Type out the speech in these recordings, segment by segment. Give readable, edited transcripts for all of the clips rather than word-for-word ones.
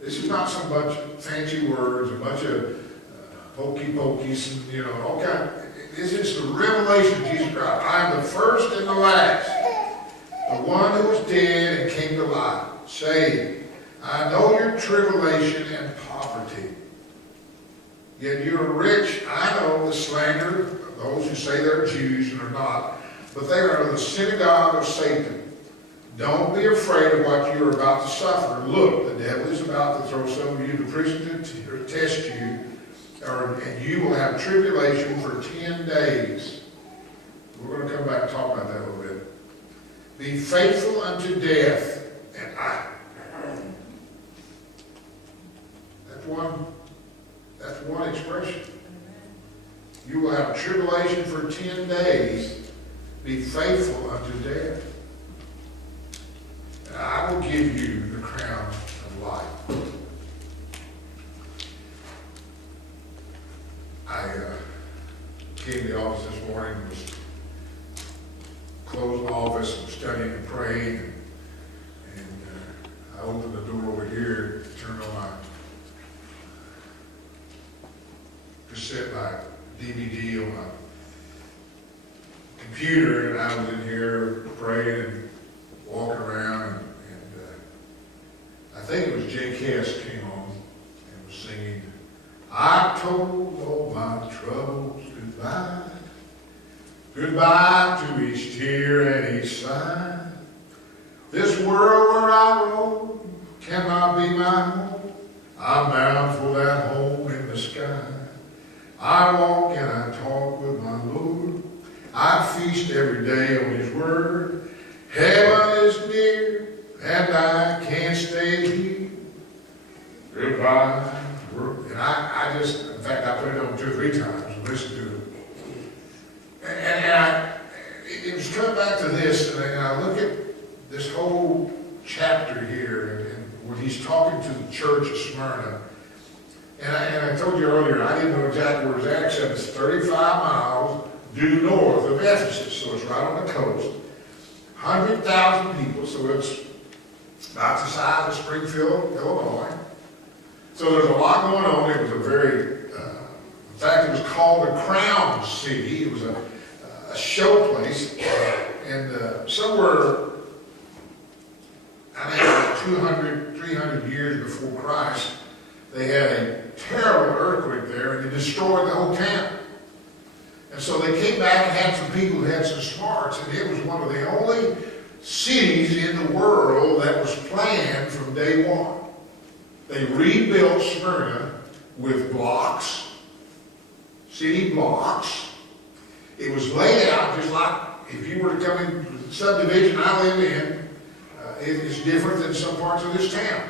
This is not some bunch of fancy words, a bunch of hokey pokeys, and all kind. This is the revelation of Jesus Christ. I am the first and the last, the one who was dead and came to life, saying, I know your tribulation and poverty, yet you are rich. I know the slander of those who say they're Jews and are not, but they are of the synagogue of Satan. Don't be afraid of what you are about to suffer. Look, the devil is about to throw some of you to prison to test you, and you will have tribulation for 10 days. We're going to come back and talk about that a little bit. Be faithful unto death, and that's one expression. You will have tribulation for 10 days. Be faithful unto death. And I will give you the crown of life. I came to the office this morning and was closed my office and studying and praying. And I opened the door over here, turned on my cassette, my DVD on my computer, and I was in here praying and walking around, and I think it was Jay Cass came on and was singing, I told all my troubles goodbye, goodbye to each tear and each sigh. This world where I roam cannot be my home. I'm bound for that home in the sky. I walk and I talk with my Lord. I feast every day on His Word. Heaven is near, and I can't stay here. Goodbye. And I just, in fact, I put it on 2 or 3 times and listened to it. And it was coming back to this, and I look at this whole chapter here, and when he's talking to the church of Smyrna. And I told you earlier, I didn't know exactly where it's at, except it's 35 miles due north of Ephesus, so it's right on the coast. 100,000 people, so it's about the size of Springfield, Illinois. So there's a lot going on. It was a very, in fact, it was called the Crown City. It was a show place, and somewhere, I think 200, 300 years before Christ, they had a terrible earthquake there, and it destroyed the whole town. And so they came back and had some people who had some smarts, and it was one of the only cities in the world that was planned from day one. They rebuilt Smyrna with blocks, city blocks. It was laid out just like if you were to come in the subdivision I live in, it is different than some parts of this town.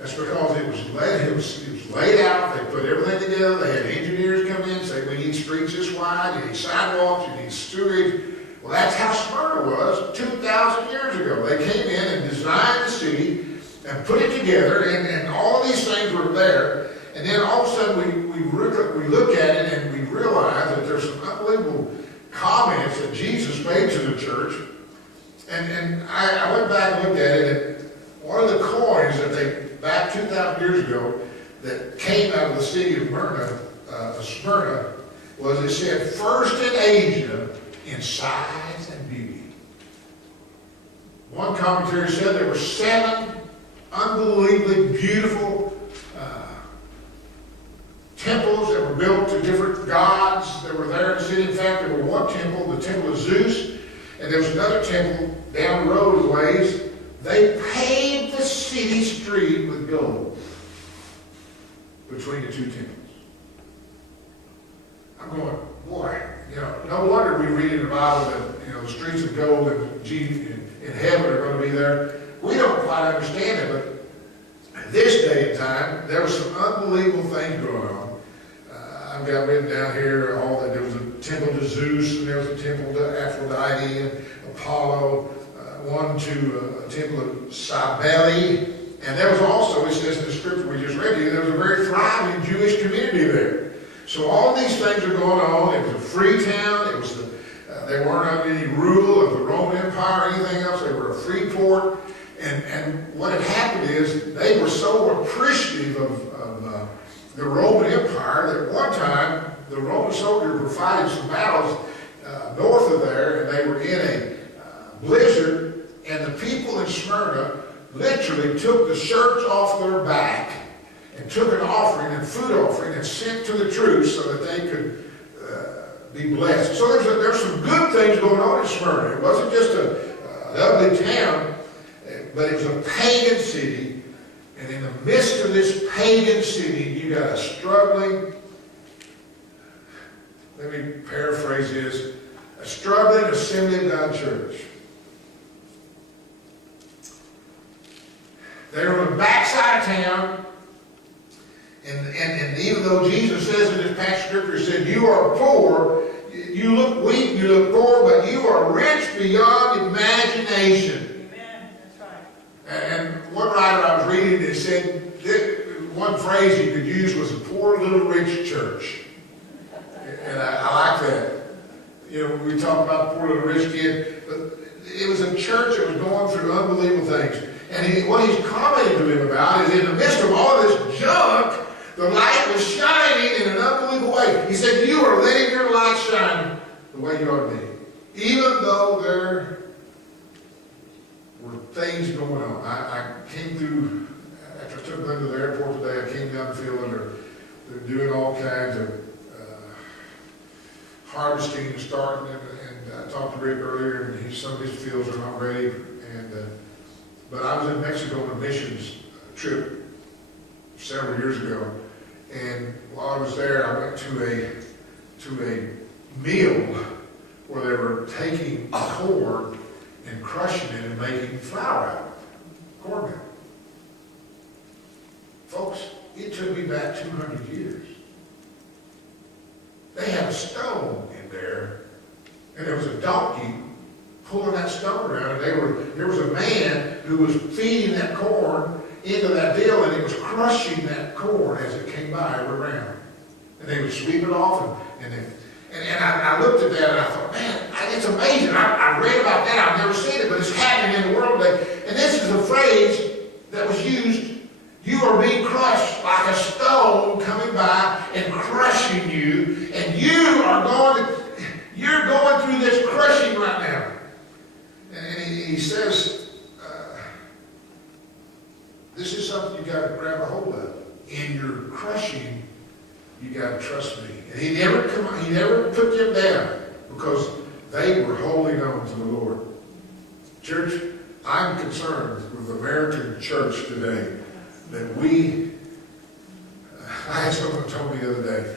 That's because it was laid out. They put everything together. They had engineers come in and say, we need streets this wide, you need sidewalks, you need sewage. Well, that's how Smyrna was 2,000 years ago. They came in and designed the city and put it together, and all of these things were there. And then all of a sudden we look at it and we realize that there's some unbelievable comments that Jesus made to the church. And I went back and looked at it, and one of the coins that they, back 2,000 years ago, that came out of the city of Smyrna, was it said, first in Asia in size and beauty. One commentary said there were 7 unbelievably beautiful temples that were built to different gods that were there in the city. In fact, there was one temple, the temple of Zeus, and there was another temple down the road a ways. They paved the city street with gold between the 2 temples. I'm going, boy, no wonder we read in the Bible that, the streets of gold in heaven are going to be there. We don't quite understand it, but in this day and time, there were some unbelievable things going on. I've got written down here there was a temple to Zeus, and there was a temple to Aphrodite and Apollo, one to a temple of Cybele, and there was also, it says in the scripture we just read to you, there was a very thriving Jewish community there. So all these things are going on. It was a free town. It was they weren't under any rule of the Roman Empire or anything else. They were a free port. And And what had happened is they were so appreciative of the Roman Empire that one time the Roman soldiers were fighting some battles north of there, and they were in a blizzard, and the people in Smyrna literally took the shirts off their back and took an offering and food offering and sent to the troops so that they could be blessed. So there's some good things going on in Smyrna. It wasn't just an ugly town, but it was a pagan city. And in the midst of this pagan city, you got a struggling, let me paraphrase this, a struggling Assembly of God church. They were on the backside of town, and even though Jesus says in this passage of Scripture, he said, you are poor, you look weak, you look poor, but you are rich beyond imagination. Amen. That's right. And one writer I was reading, it said, one phrase he could use was a poor little rich church. And I like that. You know, we talk about the poor little rich kid, but it was a church that was going through unbelievable things. And what he's commenting to them about is in the midst of all of this junk, the light was shining in an unbelievable way. He said, you are letting your light shine the way you ought to be. Even though there were things going on. I came through, after I took them to the airport today, I came down the field and they're doing all kinds of harvesting and starting. And I talked to Rick earlier, and some of his fields are not ready. But I was in Mexico on a missions trip several years ago, and while I was there, I went to a meal where they were taking corn and crushing it and making flour out of it, corn meal. Folks, it took me back 200 years. They had a stone in there, and there was a donkey pulling that stone around, and there was a man who was feeding that corn into that deal, and he was crushing that corn as it came by around. And they would sweep it off, and I looked at that and I thought, man, it's amazing. I read about that, I've never seen it, but it's happening in the world today. And this is a phrase that was used, you are being crushed like a stone coming by and crushing you, and you're going through this crushing right now. And he says, this is something you got to grab a hold of. In your crushing, you got to trust me. And he never put them down because they were holding on to the Lord. Church, I'm concerned with the American church today that I had someone told me the other day,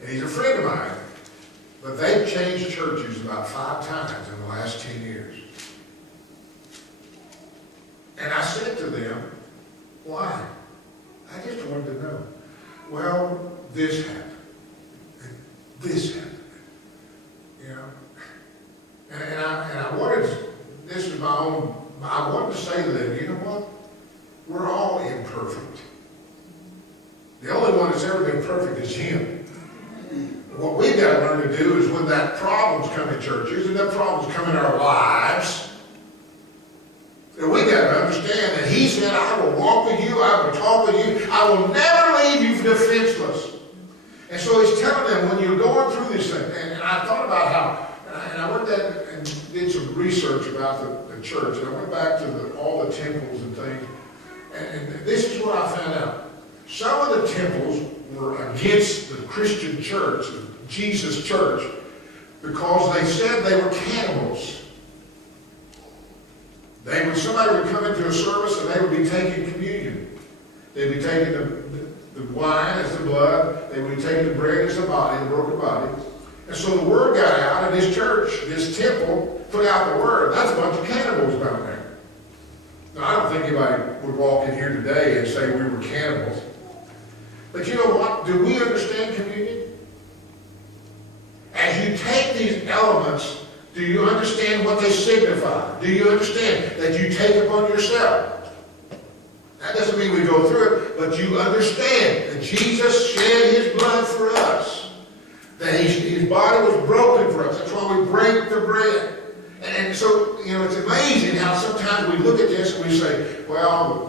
and he's a friend of mine, but they've changed churches about 5 times in the last 10 years. And I said to them, why? I just wanted to know. Well, this happened. And this happened. You know? And I wanted, this is my own, I wanted to say to them, you know what? We're all imperfect. The only one that's ever been perfect is Him. What we've got to learn to do is when that problems come in churches and that problems come in our lives, that we got to understand that He said, I will walk with you, I will talk with you, I will never leave you defenseless. And so He's telling them when you're going through this thing, and I thought about how, and I went there and did some research about the church, and I went back to all the temples and things, and this is what I found out. Some of the temples were against the Christian church, the Jesus church, because they said they were cannibals. Somebody would come into a service and they would be taking communion. They'd be taking the wine as the blood. They would be taking the bread as the body, the broken body. And so the word got out, and this church, this temple, put out the word. That's a bunch of cannibals down there. Now, I don't think anybody would walk in here today and say we were cannibals. But you know what? Do we understand communion? As you take these elements, do you understand what they signify? Do you understand that you take upon yourself? That doesn't mean we go through it, but you understand that Jesus shed His blood for us. That His body was broken for us. That's why we break the bread. And so, it's amazing how sometimes we look at this and we say, well,